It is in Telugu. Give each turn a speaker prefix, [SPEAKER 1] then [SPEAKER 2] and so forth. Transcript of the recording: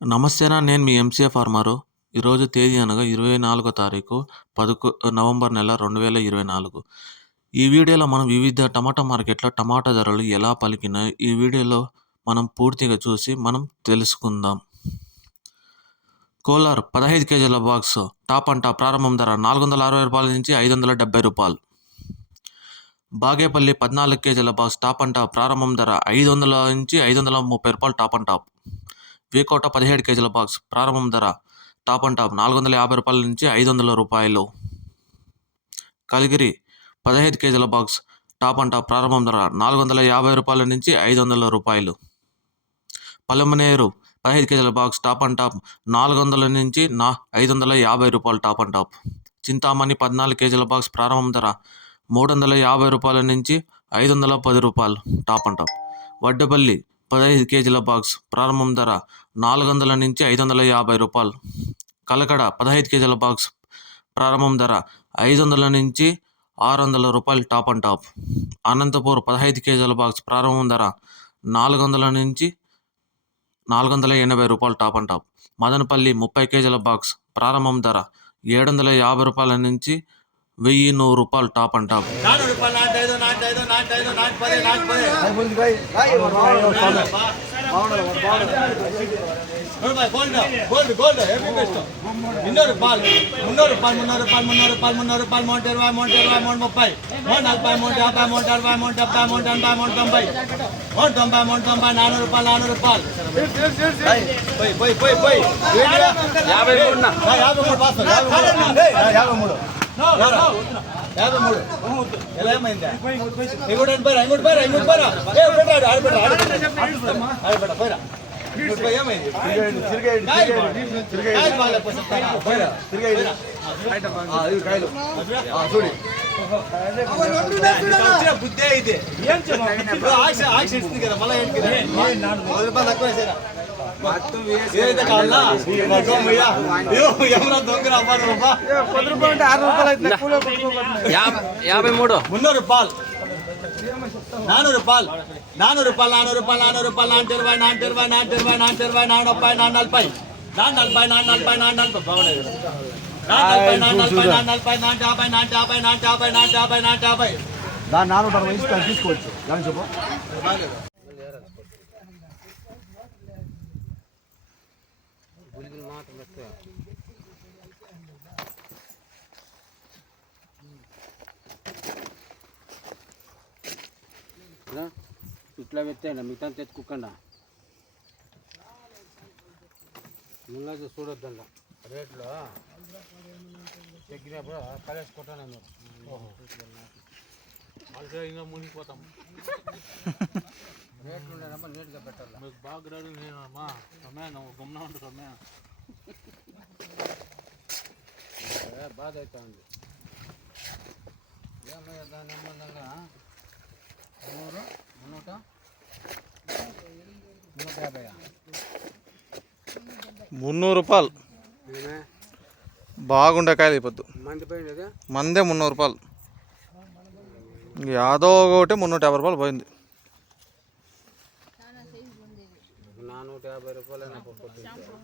[SPEAKER 1] నమస్తేనా నేను మీ ఎంసీఏ ఫార్మరు. ఈరోజు తేదీ అనగా ఇరవై నాలుగో తారీఖు పదకొ నవంబర్ నెల రెండు వేల ఇరవై నాలుగు. ఈ వీడియోలో మనం వివిధ టమాటా మార్కెట్లో టమాటా ధరలు ఎలా పలికినాయి ఈ వీడియోలో మనం పూర్తిగా చూసి మనం తెలుసుకుందాం. కోలార్ పదహైదు కేజీల బాక్స్ టాప్ అండ్ టాప్ ప్రారంభం ధర నాలుగు వందల అరవై రూపాయల నుంచి ఐదు వందల డెబ్బై రూపాయలు. బాగేపల్లి పద్నాలుగు కేజీల బాక్స్ టాప్ అండ్ టాప్ ప్రారంభం ధర ఐదు వందల నుంచి ఐదు వందల ముప్పై రూపాయలు టాప్ అండ్ టాప్. వీకోట పదిహేడు కేజీల బాక్స్ ప్రారంభం ధర టాప్ అండ్ టాప్ నాలుగు వందల యాభై రూపాయల నుంచి ఐదు వందల రూపాయలు. కలిగిరి పదహైదు కేజీల బాక్స్ టాప్ అండ్ టాప్ ప్రారంభం ధర నాలుగు వందల యాభై రూపాయల నుంచి ఐదు వందల రూపాయలు. పలమనేరు పదహైదు కేజీల బాక్స్ టాప్ అండ్ టాప్ నాలుగు వందల నుంచి నా ఐదు వందల యాభై రూపాయలు టాప్ అండ్ టాప్. చింతామణి పద్నాలుగు కేజీల బాక్స్ ప్రారంభం ధర మూడు వందల యాభై రూపాయల నుంచి ఐదు వందల పది రూపాయలు టాప్ అండ్ టాప్. వడ్డపల్లి పదహైదు కేజీల బాక్స్. ప్రారంభం ధర నాలుగు వందల నుంచి ఐదు వందల యాభై రూపాయలు. కలకడ పదహైదు కేజీల బాక్స్. ప్రారంభం ధర ఐదు వందల నుంచి ఆరు వందల రూపాయలు టాప్ అండ్ టాప్. అనంతపూర్ పదహైదు కేజీల బాక్స్. ప్రారంభం ధర నాలుగు వందల నుంచి నాలుగు వందల ఎనభై రూపాయలు టాప్ అండ్ టాప్. మదనపల్లి ముప్పై కేజీల బాక్స్. ప్రారంభం ధర ఏడు వందల యాభై రూపాయల నుంచి వెయ్యి నూరు రూపాయలు టాప్ అండ్ టాప్
[SPEAKER 2] ముప్పై నలభై అమౌంట్ యాభై అమౌంట్ అరవై అమౌంట్ డెబ్బై అమౌంట్ ఎనభై అమౌంట్ తొంభై అమౌంట్ తొంభై అమౌంట్ తొంభై నానూరు రూపాయలు నానూరు రూపాయలు యాభై మూడు యాభై మూడు యాభై మూడు యాభై మూడు ఎలా ఏమైందా ఇంకోటి పోయిరా ఇంకోటి పోయిరా ఇంకోటి పోయిరా ఏ పెట్టాడు ఆడబెట్ట ఆడబెట్ట పోయిరా ఇంకోటి పోయి ఏమైంది కాయలు బాగాలే పోయి చెప్తారా? పోయిరా చూడి వచ్చిన బుద్ధే ఇది ఇప్పుడు ఆక్ష ఆక్ష ఇస్తుంది కదా మళ్ళీ ఏంటి కదా పది రూపాయలు తక్కువ వేసారా ఏదైతే కావాలా మగ్గమయ్యా ఎవరో దొంగ అమ్మారు రూపా
[SPEAKER 3] యాభై మూడు
[SPEAKER 2] మున్నూరు రూపాయలు నానూరు రూపాయలు నానూరు రూపాయలు నానూరు రూపాయలు నానూరు రూపాయలు నాన్న ఇరవై నాన్న ఇరవై నాన్న ఇరవై నాన్న ఇరవై నాన్న ముప్పై నాన్న నలభై నాన్న నలభై నాన్న నలభై నాన్న నలభై బాగున్నాయి కదా. నాన్న నలభై నాన్న నలభై నాన్న నలభై నాన్న యాభై నాన్న యాభై నాన్న యాభై నాన్న యాభై నాన్న యాభై
[SPEAKER 4] దాని నాలుగు అరవై ఇస్తాను తీసుకోవచ్చు దాని చెప్పు
[SPEAKER 3] ఇట్లా పెట్టండి మిగతా తెచ్చుకోకుండా. ముందు చూడొద్దండ. రేట్లో తగ్గినప్పుడు కలేసుకుంటాను మీరు ఇంకా మునిగిపోతాం. రేట్లు పెట్టాలి మీకు బాగా గ్రేడ్ నేనమ్మా సమ్మె నువ్వు గమ్మున ఉంటు సమ్మె బాధ అవుతా ఉంది ఏమయ్యా దాని సంబంధంగా మున్నూట మున్నూట యాభై
[SPEAKER 5] మున్నూరు రూపాయలు బాగుండే కాయలు అయిపోద్దు
[SPEAKER 3] మంది
[SPEAKER 5] మున్నూరు రూపాయలు యాదో ఒకటి మున్నూట యాభై రూపాయలు పోయింది
[SPEAKER 3] నానూట యాభై రూపాయలు అయినా పట్టుకొచ్చింది